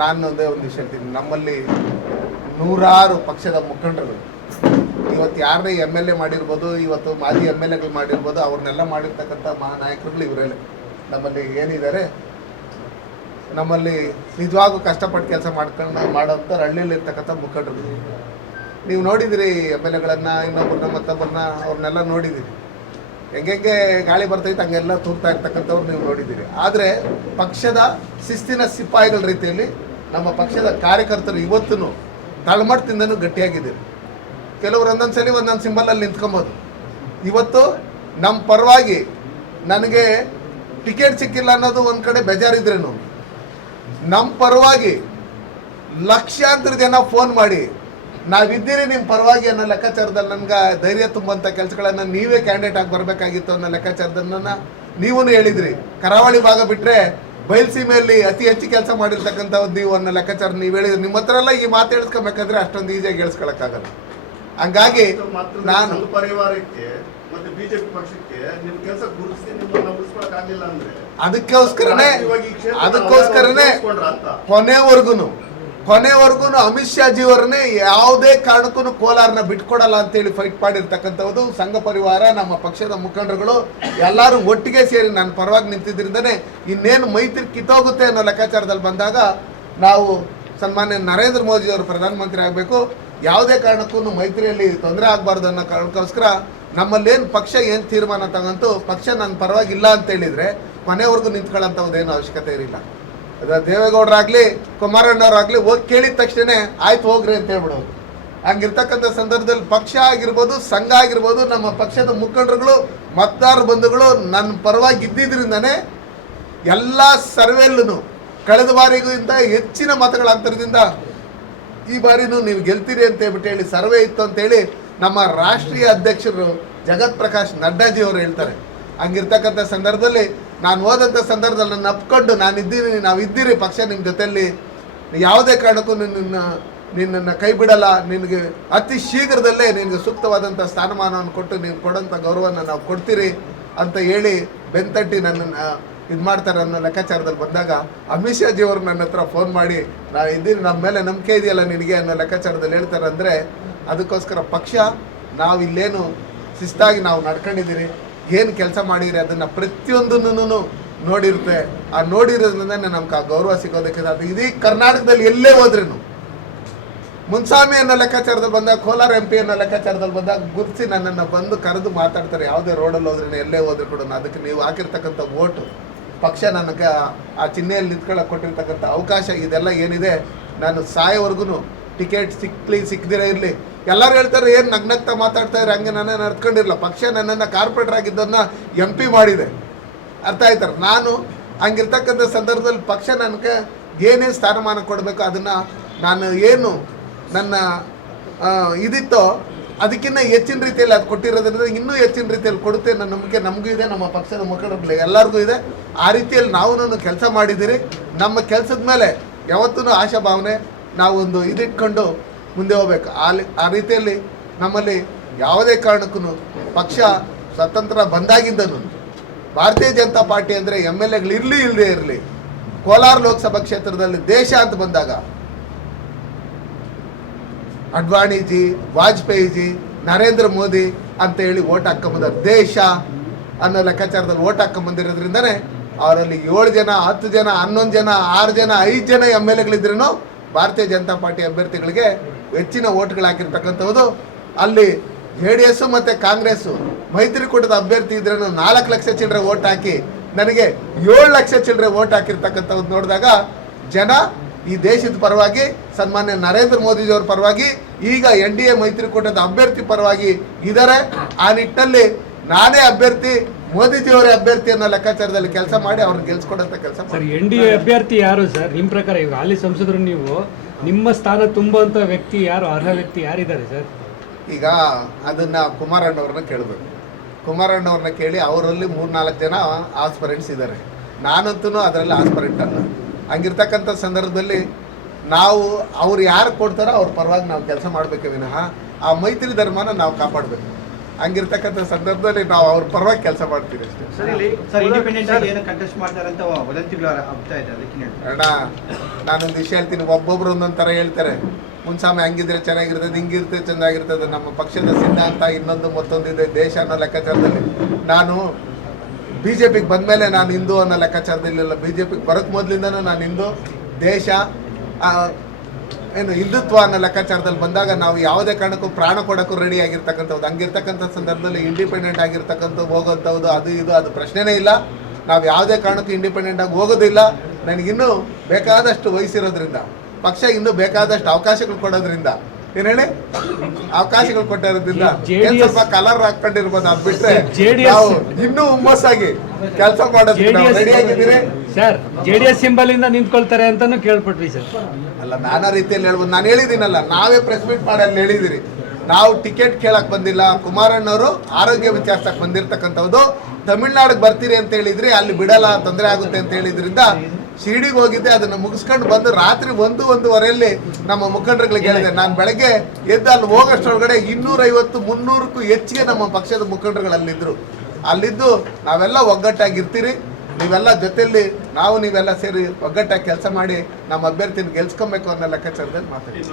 ನಾನು ಒಂದೇ ಒಂದು ವಿಷಯ ಹೇಳ್ತೀನಿ, ನಮ್ಮಲ್ಲಿ ನೂರಾರು ಪಕ್ಷದ ಮುಖಂಡರು ಇವತ್ತು ಯಾರನ್ನೇ MLA ಮಾಡಿರ್ಬೋದು, ಇವತ್ತು ಮಾಜಿ MLAಗಳು ಮಾಡಿರ್ಬೋದು, ಅವ್ರನ್ನೆಲ್ಲ ಮಾಡಿರ್ತಕ್ಕಂಥ ಮಹಾನಾಯಕರುಗಳು ಇವರೇ ನಮ್ಮಲ್ಲಿ ಏನಿದ್ದಾರೆ. ನಮ್ಮಲ್ಲಿ ನಿಜವಾಗೂ ಕಷ್ಟಪಟ್ಟು ಕೆಲಸ ಮಾಡೋಂಥ ಹಳ್ಳಿಯಲ್ಲಿರ್ತಕ್ಕಂಥ ಮುಖಂಡರು ನೀವು ನೋಡಿದಿರಿ. MLAಗಳನ್ನು ಇನ್ನೊಬ್ಬರನ್ನ ಮತ್ತೊಬ್ಬರನ್ನ ಅವ್ರನ್ನೆಲ್ಲ ನೋಡಿದ್ದೀರಿ. ಹೆಂಗೆ ಗಾಳಿ ಬರ್ತೈತೆ ಹಂಗೆಲ್ಲ ತೂರ್ತಾ ಇರ್ತಕ್ಕಂಥವ್ರು ನೀವು ನೋಡಿದ್ದೀರಿ. ಆದರೆ ಪಕ್ಷದ ಶಿಸ್ತಿನ ಸಿಪಾಯಿಗಳ ರೀತಿಯಲ್ಲಿ ನಮ್ಮ ಪಕ್ಷದ ಕಾರ್ಯಕರ್ತರು ಇವತ್ತೂ ತಳಮಟ್ಟದಿಂದನೂ ಗಟ್ಟಿಯಾಗಿದ್ದೀರಿ. ಕೆಲವರು ಒಂದೊಂದು ಸಲ ಒಂದೊಂದು ಸಿಂಬಲಲ್ಲಿ ನಿಂತ್ಕೊಬೋದು. ಇವತ್ತು ನಮ್ಮ ಪರವಾಗಿ ನನಗೆ ಟಿಕೆಟ್ ಸಿಕ್ಕಿಲ್ಲ ಅನ್ನೋದು ಒಂದು ಕಡೆ ಬೇಜಾರಿದ್ರೇನು, ನಮ್ಮ ಪರವಾಗಿ ಲಕ್ಷಾಂತರ ಜನ ಫೋನ್ ಮಾಡಿ ನಾವಿದ್ದೀರಿ ನಿಮ್ಮ ಪರವಾಗಿ ಅನ್ನೋ ಲೆಕ್ಕಾಚಾರದಲ್ಲಿ ನನಗೆ ಧೈರ್ಯ ತುಂಬಂಥ ಕೆಲಸಗಳನ್ನು ನೀವೇ ಕ್ಯಾಂಡಿಡೇಟ್ ಆಗಿ ಬರಬೇಕಾಗಿತ್ತು ಅನ್ನೋ ಲೆಕ್ಕಾಚಾರದನ್ನ ನೀವೂ ಹೇಳಿದ್ರಿ. ಕರಾವಳಿ ಭಾಗ ಬಿಟ್ಟರೆ ಬಯಲುಸೀಮೆಯಲ್ಲಿ ಅತಿ ಹೆಚ್ಚು ಕೆಲಸ ಮಾಡಿರ್ತಕ್ಕಂಥದ್ದು ನೀವು ಅನ್ನೋ ಲೆಕ್ಕಾಚಾರ ನೀವು ಹೇಳಿದ್ರಿ. ನಿಮ್ಮ ಹತ್ರ ಎಲ್ಲ ಈ ಮಾತು ಹೇಳಿಸ್ಕೊಬೇಕಾದ್ರೆ ಅಷ್ಟೊಂದು ಈಸಿಯಾಗಿ ಹೇಳಿಸ್ಕೊಳಕ್ಕಾಗಲ್ಲ. ಹಂಗಾಗಿ ನಾನು ಪರಿವಾರಕ್ಕೆ ಮತ್ತೆ ಬಿಜೆಪಿ ಪಕ್ಷಕ್ಕೆ ನಿಮ್ಮ ಕೆಲಸ ಗುರುತಿಸಿ ನಿಮ್ಮನ್ನ ಉಳಿಸ್ಕೊಳಕ್ಕಾಗಲಿಲ್ಲ ಅಂದ್ರೆ ಅದಕ್ಕೋಸ್ಕರನೇ ಕೊನೆವರೆಗೂ ಅಮಿತ್ ಶಾ ಜಿಯವರನ್ನೇ ಯಾವುದೇ ಕಾರಣಕ್ಕೂ ಕೋಲಾರನ ಬಿಟ್ಕೊಡಲ್ಲ ಅಂತೇಳಿ ಫೈಟ್ ಮಾಡಿರ್ತಕ್ಕಂಥದ್ದು ಸಂಘ ಪರಿವಾರ, ನಮ್ಮ ಪಕ್ಷದ ಮುಖಂಡರುಗಳು ಎಲ್ಲರೂ ಒಟ್ಟಿಗೆ ಸೇರಿ ನನ್ನ ಪರವಾಗಿ ನಿಂತಿದ್ದರಿಂದನೇ ಇನ್ನೇನು ಮೈತ್ರಿ ಕಿತ್ತೋಗುತ್ತೆ ಅನ್ನೋ ಲೆಕ್ಕಾಚಾರದಲ್ಲಿ ಬಂದಾಗ ನಾವು ಸನ್ಮಾನ್ಯ ನರೇಂದ್ರ ಮೋದಿಯವರು ಪ್ರಧಾನಮಂತ್ರಿ ಆಗಬೇಕು, ಯಾವುದೇ ಕಾರಣಕ್ಕೂ ಮೈತ್ರಿಯಲ್ಲಿ ತೊಂದರೆ ಆಗಬಾರ್ದು ಅನ್ನೋ ಕಾರಣಕ್ಕೋಸ್ಕರ ನಮ್ಮಲ್ಲೇನು ಪಕ್ಷ ಏನು ತೀರ್ಮಾನ ತಗೊಂತು ಪಕ್ಷ ನನ್ನ ಪರವಾಗಿಲ್ಲ ಅಂತ ಹೇಳಿದರೆ ಕೊನೆವರೆಗೂ ನಿಂತ್ಕೊಳ್ಳೋಂಥದ್ದೇನು ಅವಶ್ಯಕತೆ ಇರಲಿಲ್ಲ. ದೇವೇಗೌಡರಾಗಲಿ ಕುಮಾರಣ್ಣವರಾಗಲಿ ಹೋಗಿ ಕೇಳಿದ ತಕ್ಷಣ ಆಯ್ತು ಹೋಗ್ರಿ ಅಂತ ಹೇಳ್ಬಿಡೋದು. ಹಂಗಿರ್ತಕ್ಕಂಥ ಸಂದರ್ಭದಲ್ಲಿ ಪಕ್ಷ ಆಗಿರ್ಬೋದು, ಸಂಘ ಆಗಿರ್ಬೋದು, ನಮ್ಮ ಪಕ್ಷದ ಮುಖಂಡರುಗಳು, ಮತದಾರ ಬಂಧುಗಳು ನನ್ನ ಪರವಾಗಿ ಇದ್ದಿದ್ದರಿಂದನೇ ಎಲ್ಲ ಸರ್ವೆಲ್ಲೂ ಕಳೆದ ಬಾರಿಗಿಂತ ಹೆಚ್ಚಿನ ಮತಗಳ ಅಂತರದಿಂದ ಈ ಬಾರಿನೂ ನೀವು ಗೆಲ್ತೀರಿ ಅಂತ ಹೇಳ್ಬಿಟ್ಟು ಹೇಳಿ ಸರ್ವೆ ಇತ್ತು ಅಂತೇಳಿ ನಮ್ಮ ರಾಷ್ಟ್ರೀಯ ಅಧ್ಯಕ್ಷರು ಜಗತ್ ಪ್ರಕಾಶ್ ನಡ್ಡಾಜಿಯವರು ಹೇಳ್ತಾರೆ. ಹಂಗಿರ್ತಕ್ಕಂಥ ಸಂದರ್ಭದಲ್ಲಿ ನಾನು ಹೋದಂಥ ಸಂದರ್ಭದಲ್ಲಿ ನನ್ನ ಅಪ್ಕೊಂಡು ನಾವಿದ್ದೀರಿ ಪಕ್ಷ ನಿಮ್ಮ ಜೊತೆಯಲ್ಲಿ, ಯಾವುದೇ ಕಾರಣಕ್ಕೂ ನಿನ್ನನ್ನು ಕೈ ಬಿಡಲ್ಲ, ನಿನಗೆ ಅತಿ ಶೀಘ್ರದಲ್ಲೇ ನಿನಗೆ ಸೂಕ್ತವಾದಂಥ ಸ್ಥಾನಮಾನವನ್ನು ಕೊಟ್ಟು ನೀನು ಕೊಡೋಂಥ ಗೌರವವನ್ನು ನಾವು ಕೊಡ್ತೀರಿ ಅಂತ ಹೇಳಿ ಬೆಂತಟ್ಟಿ ನನ್ನನ್ನು ಇದು ಮಾಡ್ತಾರೆ ಅನ್ನೋ ಲೆಕ್ಕಾಚಾರದಲ್ಲಿ ಬಂದಾಗ ಅಮಿತ್ ಶಾ ಜಿಯವರು ನನ್ನ ಹತ್ರ ಫೋನ್ ಮಾಡಿ ನಾನು ಇದ್ದೀನಿ, ನಮ್ಮ ಮೇಲೆ ನಂಬಿಕೆ ಇದೆಯಲ್ಲ ನಿನಗೆ ಅನ್ನೋ ಲೆಕ್ಕಾಚಾರದಲ್ಲಿ ಹೇಳ್ತಾರೆ. ಅಂದರೆ ಅದಕ್ಕೋಸ್ಕರ ಪಕ್ಷ ನಾವು ಇಲ್ಲೇನು ಶಿಸ್ತಾಗಿ ನಾವು ನಡ್ಕೊಂಡಿದ್ದೀರಿ, ಏನು ಕೆಲಸ ಮಾಡಿರಿ ಅದನ್ನು ಪ್ರತಿಯೊಂದನ್ನು ನೋಡಿರುತ್ತೆ. ಆ ನೋಡಿರೋದ್ರಿಂದ ನಮ್ಗೆ ಆ ಗೌರವ ಸಿಗೋದಕ್ಕೆ ಸಾಧ್ಯ. ಇದೀ ಕರ್ನಾಟಕದಲ್ಲಿ ಎಲ್ಲೇ ಹೋದ್ರೂ ಮುನ್ಸ್ವಾಮಿ ಅನ್ನೋ ಲೆಕ್ಕಾಚಾರದಲ್ಲಿ ಬಂದಾಗ, ಕೋಲಾರ MP ಅನ್ನೋ ಲೆಕ್ಕಾಚಾರದಲ್ಲಿ ಬಂದಾಗ ಗುರುತಿಸಿ ನನ್ನನ್ನು ಬಂದು ಕರೆದು ಮಾತಾಡ್ತಾರೆ. ಯಾವುದೇ ರೋಡಲ್ಲಿ ಹೋದ್ರೂ ಎಲ್ಲೇ ಹೋದ್ರೂ ಕೂಡ ಅದಕ್ಕೆ ನೀವು ಹಾಕಿರ್ತಕ್ಕಂಥ ಓಟು, ಪಕ್ಷ ನನಗೆ ಆ ಚಿಹ್ನೆಯಲ್ಲಿ ನಿಂತ್ಕೊಳ್ಳೋಕೆ ಕೊಟ್ಟಿರ್ತಕ್ಕಂಥ ಅವಕಾಶ, ಇದೆಲ್ಲ ಏನಿದೆ ನಾನು ಸಾಯೋವರೆಗೂ ಟಿಕೆಟ್ ಸಿಕ್ಕದಿರ ಇರಲಿ. ಎಲ್ಲರೂ ಹೇಳ್ತಾರೆ ಏನು ನಗ್ನಗ್ತಾ ಮಾತಾಡ್ತಾ ಇದ್ದಾರೆ, ಹಂಗೆ ನನ್ನನ್ನು ನಡ್ಕೊಂಡಿರಲ್ಲ. ಪಕ್ಷ ನನ್ನನ್ನು ಕಾರ್ಪೊರೇಟರ್ ಆಗಿದ್ದನ್ನು MP ಮಾಡಿದೆ, ಅರ್ಥ ಆಯ್ತಾರೆ. ನಾನು ಹಂಗಿರ್ತಕ್ಕಂಥ ಸಂದರ್ಭದಲ್ಲಿ ಪಕ್ಷ ನನಗೆ ಏನೇನು ಸ್ಥಾನಮಾನ ಕೊಡಬೇಕು ಅದನ್ನು ನಾನು ಏನು ನನ್ನ ಇದಿತ್ತೋ ಅದಕ್ಕಿಂತ ಹೆಚ್ಚಿನ ರೀತಿಯಲ್ಲಿ ಅದು ಕೊಟ್ಟಿರೋದ್ರಿಂದ ಇನ್ನೂ ಹೆಚ್ಚಿನ ರೀತಿಯಲ್ಲಿ ಕೊಡುತ್ತೆ ನನ್ನ ನಂಬಿಕೆ ನಮಗೂ ಇದೆ, ನಮ್ಮ ಪಕ್ಷದ ಮುಖಂಡರು ಎಲ್ಲರಿಗೂ ಇದೆ. ಆ ರೀತಿಯಲ್ಲಿ ನಾವು ಕೆಲಸ ಮಾಡಿದ್ದೀರಿ. ನಮ್ಮ ಕೆಲಸದ ಮೇಲೆ ಯಾವತ್ತೂ ಆಶಾಭಾವನೆ ನಾವು ಒಂದು ಇದಿಟ್ಕೊಂಡು ಮುಂದೆ ಹೋಗ್ಬೇಕು. ಆ ರೀತಿಯಲ್ಲಿ ನಮ್ಮಲ್ಲಿ ಯಾವುದೇ ಕಾರಣಕ್ಕೂ ಪಕ್ಷ ಸ್ವತಂತ್ರ ಬಂದಾಗಿಂದನು ಭಾರತೀಯ ಜನತಾ ಪಾರ್ಟಿ ಅಂದರೆ MLAಗಳು ಇರಲಿ ಇಲ್ಲದೇ ಇರಲಿ, ಕೋಲಾರ ಲೋಕಸಭಾ ಕ್ಷೇತ್ರದಲ್ಲಿ ದೇಶ ಅಂತ ಬಂದಾಗ ಅಡ್ವಾಣಿಜಿ, ವಾಜಪೇಯಿಜಿ, ನರೇಂದ್ರ ಮೋದಿ ಅಂತ ಹೇಳಿ ಓಟ್ ಹಾಕೊಂಬಂದಾರೆ. ದೇಶ ಅನ್ನೋ ಲೆಕ್ಕಾಚಾರದಲ್ಲಿ ಓಟ್ ಹಾಕೊಂಬಂದಿರೋದ್ರಿಂದನೇ ಅವರಲ್ಲಿ 7 ಜನ, 10 ಜನ, 11 ಜನ, 6 ಜನ, 5 ಜನ MLAಗಳಿದ್ರೂ ಭಾರತೀಯ ಜನತಾ ಪಾರ್ಟಿ ಅಭ್ಯರ್ಥಿಗಳಿಗೆ ಹೆಚ್ಚಿನ ಓಟ್ಗಳು ಹಾಕಿರ್ತಕ್ಕಂಥದ್ದು. ಅಲ್ಲಿ JDS ಮತ್ತು ಕಾಂಗ್ರೆಸ್ಸು ಮೈತ್ರಿಕೂಟದ ಅಭ್ಯರ್ಥಿ ಇದ್ರೂ 4 ಲಕ್ಷ ಚಿಲ್ಲರೆ ಓಟ್ ಹಾಕಿ ನನಗೆ 7 ಲಕ್ಷ ಚಿಲ್ಲರೆ ಓಟ್ ಹಾಕಿರ್ತಕ್ಕಂಥದ್ದು ನೋಡಿದಾಗ ಜನ ಈ ದೇಶದ ಪರವಾಗಿ, ಸನ್ಮಾನ್ಯ ನರೇಂದ್ರ ಮೋದಿಜಿಯವ್ರ ಪರವಾಗಿ, ಈಗ NDA ಮೈತ್ರಿಕೂಟದ ಅಭ್ಯರ್ಥಿ ಪರವಾಗಿ ಇದ್ದಾರೆ. ಆ ನಿಟ್ಟಿನಲ್ಲಿ ನಾನೇ ಅಭ್ಯರ್ಥಿ, ಮೋದಿಜಿಯವರೇ ಅಭ್ಯರ್ಥಿ ಅನ್ನೋ ಲೆಕ್ಕಾಚಾರದಲ್ಲಿ ಕೆಲಸ ಮಾಡಿ ಅವ್ರನ್ನ ಗೆಲ್ಸ್ಕೊಡಂತ ಕೆಲಸ ಮಾಡಿ. NDA ಅಭ್ಯರ್ಥಿ ಯಾರು ಸರ್ ನಿಮ್ಮ ಪ್ರಕಾರ? ಈಗ ಹಾಲಿ ಸಂಸದರು ನೀವು, ನಿಮ್ಮ ಸ್ಥಾನ ತುಂಬುವಂಥ ವ್ಯಕ್ತಿ ಯಾರು, ಅರ್ಹ ವ್ಯಕ್ತಿ ಯಾರಿದ್ದಾರೆ ಸರ್? ಈಗ ಅದನ್ನು ಕುಮಾರಣ್ಣವ್ರನ್ನ ಕೇಳಬೇಕು. ಕುಮಾರಣ್ಣವ್ರನ್ನ ಕೇಳಿ ಅವರಲ್ಲಿ 3-4 ಜನ ಆಸ್ಪರೆಂಟ್ಸ್ ಇದ್ದಾರೆ. ನಾನಂತೂ ಅದರಲ್ಲಿ ಆಸ್ಪರೆಂಟ್ ಅಲ್ಲ. ಹಂಗಿರ್ತಕ್ಕಂಥ ಸಂದರ್ಭದಲ್ಲಿ ನಾವು ಅವ್ರು ಯಾರು ಕೊಡ್ತಾರೋ ಅವ್ರ ಪರವಾಗಿ ನಾವು ಕೆಲಸ ಮಾಡಬೇಕೆ ವಿನಃ ಆ ಮೈತ್ರಿ ಧರ್ಮನ ನಾವು ಕಾಪಾಡಬೇಕು. ಹಂಗಿರ್ತಕ್ಕಂಥ ಸಂದರ್ಭದಲ್ಲಿ ನಾವು ಅವ್ರ ಪರವಾಗಿ ಕೆಲಸ ಮಾಡ್ತೀವಿ ಅಷ್ಟೇ. ಸರ್ ಇಲ್ಲಿ ಸರ್ ಇಂಡಿಪೆಂಡೆಂಟ್ ಆಗಿ ಏನು ಕಂಟೆಸ್ಟ್ ಮಾಡ್ತಾರೆ ಅಂತ ವದಂತಿಗಳು ಆಗ್ತಾ ಇದೆ, ಅದಕ್ಕೆ ಅಣ್ಣ ನಾನೊಂದು ವಿಷಯ ಹೇಳ್ತೀನಿ, ಒಬ್ಬೊಬ್ರು ಒಂದೊಂದು ಥರ ಹೇಳ್ತಾರೆ. ಮುನ್ಸಾಮಿ ಹಂಗಿದ್ರೆ ಚೆನ್ನಾಗಿರ್ತದೆ, ಹಿಂಗಿರ್ತದೆ ಚೆನ್ನಾಗಿರ್ತದೆ. ನಮ್ಮ ಪಕ್ಷದ ಸಿದ್ಧಾಂತ ಇನ್ನೊಂದು ಮತ್ತೊಂದು ಇದೆ, ದೇಶ ಅನ್ನೋ ಲೆಕ್ಕಾಚಾರದಲ್ಲಿ. ನಾನು BJPಗೆ ಬಂದಮೇಲೆ ನಾನು ಹಿಂದೂ ಅನ್ನೋ ಲೆಕ್ಕಾಚಾರದಲ್ಲಿಲ್ಲ. BJPಗೆ ಬರೋಕ್ಕೆ ಮೊದಲಿಂದನೂ ನಾನು ಹಿಂದೂ, ದೇಶ ಏನು ಹಿಂದುತ್ವ ಅನ್ನೋ ಲೆಕ್ಕಾಚಾರದಲ್ಲಿ ಬಂದಾಗ ನಾವು ಯಾವುದೇ ಕಾರಣಕ್ಕೂ ಪ್ರಾಣ ಕೊಡೋಕ್ಕೂ ರೆಡಿ ಆಗಿರ್ತಕ್ಕಂಥದ್ದು. ಹಂಗಿರ್ತಕ್ಕಂಥ ಸಂದರ್ಭದಲ್ಲಿ ಇಂಡಿಪೆಂಡೆಂಟ್ ಆಗಿರ್ತಕ್ಕಂಥ ಹೋಗೋಂಥದ್ದು ಅದು ಇದು ಅದು ಪ್ರಶ್ನೆನೇ ಇಲ್ಲ. ನಾವು ಯಾವುದೇ ಕಾರಣಕ್ಕೂ ಇಂಡಿಪೆಂಡೆಂಟ್ ಆಗಿ ಹೋಗೋದಿಲ್ಲ. ನನಗಿನ್ನೂ ಬೇಕಾದಷ್ಟು ವಯಸ್ಸಿರೋದ್ರಿಂದ, ಪಕ್ಷ ಇನ್ನೂ ಬೇಕಾದಷ್ಟು ಅವಕಾಶಗಳು ಕೊಡೋದ್ರಿಂದ, ಏನು ಹೇಳಿ ಅವಕಾಶಗಳು ಕೊಟ್ಟಿರೋದ್ರಿಂದ ಏನ್ ಸ್ವಲ್ಪ ಕಲರ್ ಹಾಕೊಂಡಿರ್ಬೋದು. ಅದು ಬಿಟ್ರೆ ನಾವು ಇನ್ನೂ ಹುಮ್ಮಸ್ಸಾಗಿ ಕೆಲಸ ಮಾಡೋದಕ್ಕೆ ನಾವು ರೆಡಿ ಆಗಿದ್ದೀರಿ ಸರ್. JDS ಸಿಂಬಲ್ ಇಂದ ನಿಂತ್ಕೊಳ್ತಾರೆ ಅಂತಾನು ಕೇಳ್ಪಟ್ವಿ ಸರ್. ಅಲ್ಲ, ನಾನಾ ರೀತಿಯಲ್ಲಿ ಹೇಳ್ಬೋದು. ನಾನು ಹೇಳಿದ್ದೀನಲ್ಲ, ನಾವೇ ಪ್ರೆಸ್ ಮೀಟ್ ಮಾಡಿ ಅಲ್ಲಿ ಹೇಳಿದಿರಿ. ನಾವು ಟಿಕೆಟ್ ಕೇಳಕ್ ಬಂದಿಲ್ಲ. ಕುಮಾರಣ್ಣವರು ಆರೋಗ್ಯ ವಿಚಾರಿಸಕ್ಕೆ ಬಂದಿರತಕ್ಕಂಥದ್ದು. ತಮಿಳ್ನಾಡಿಗೆ ಬರ್ತೀರಿ ಅಂತ ಹೇಳಿದ್ರಿ, ಅಲ್ಲಿ ಬಿಡಲ್ಲ, ತೊಂದರೆ ಆಗುತ್ತೆ ಅಂತ ಹೇಳಿದ್ರಿಂದ ಶಿರ್ಡಿಗೆ ಹೋಗಿದ್ದೆ. ಅದನ್ನು ಮುಗಿಸ್ಕೊಂಡು ಬಂದು ರಾತ್ರಿ 1-1:30 ನಮ್ಮ ಮುಖಂಡರುಗಳಿಗೆ ಹೇಳಿದೆ. ನಾನು ಬೆಳಗ್ಗೆ ಎದ್ದು ಅಲ್ಲಿ ಹೋಗೋಷ್ಟೊಳಗಡೆ 250-300ಕ್ಕೂ ಹೆಚ್ಚಿಗೆ ನಮ್ಮ ಪಕ್ಷದ ಮುಖಂಡರುಗಳು ಅಲ್ಲಿದ್ದು ನಾವೆಲ್ಲ ಒಗ್ಗಟ್ಟಾಗಿರ್ತೀರಿ. ನೀವೆಲ್ಲ ಜೊತೆಯಲ್ಲಿ ನೀವೆಲ್ಲ ಸೇರಿ ಒಗ್ಗಟ್ಟಾಗಿ ಕೆಲಸ ಮಾಡಿ ನಮ್ಮ ಅಭ್ಯರ್ಥಿನ ಗೆಲ್ಸ್ಕೊಬೇಕು ಅನ್ನೋ ಲೆಕ್ಕಾಚಾರದಲ್ಲಿ ಮಾತಾಡ್ತೀವಿ.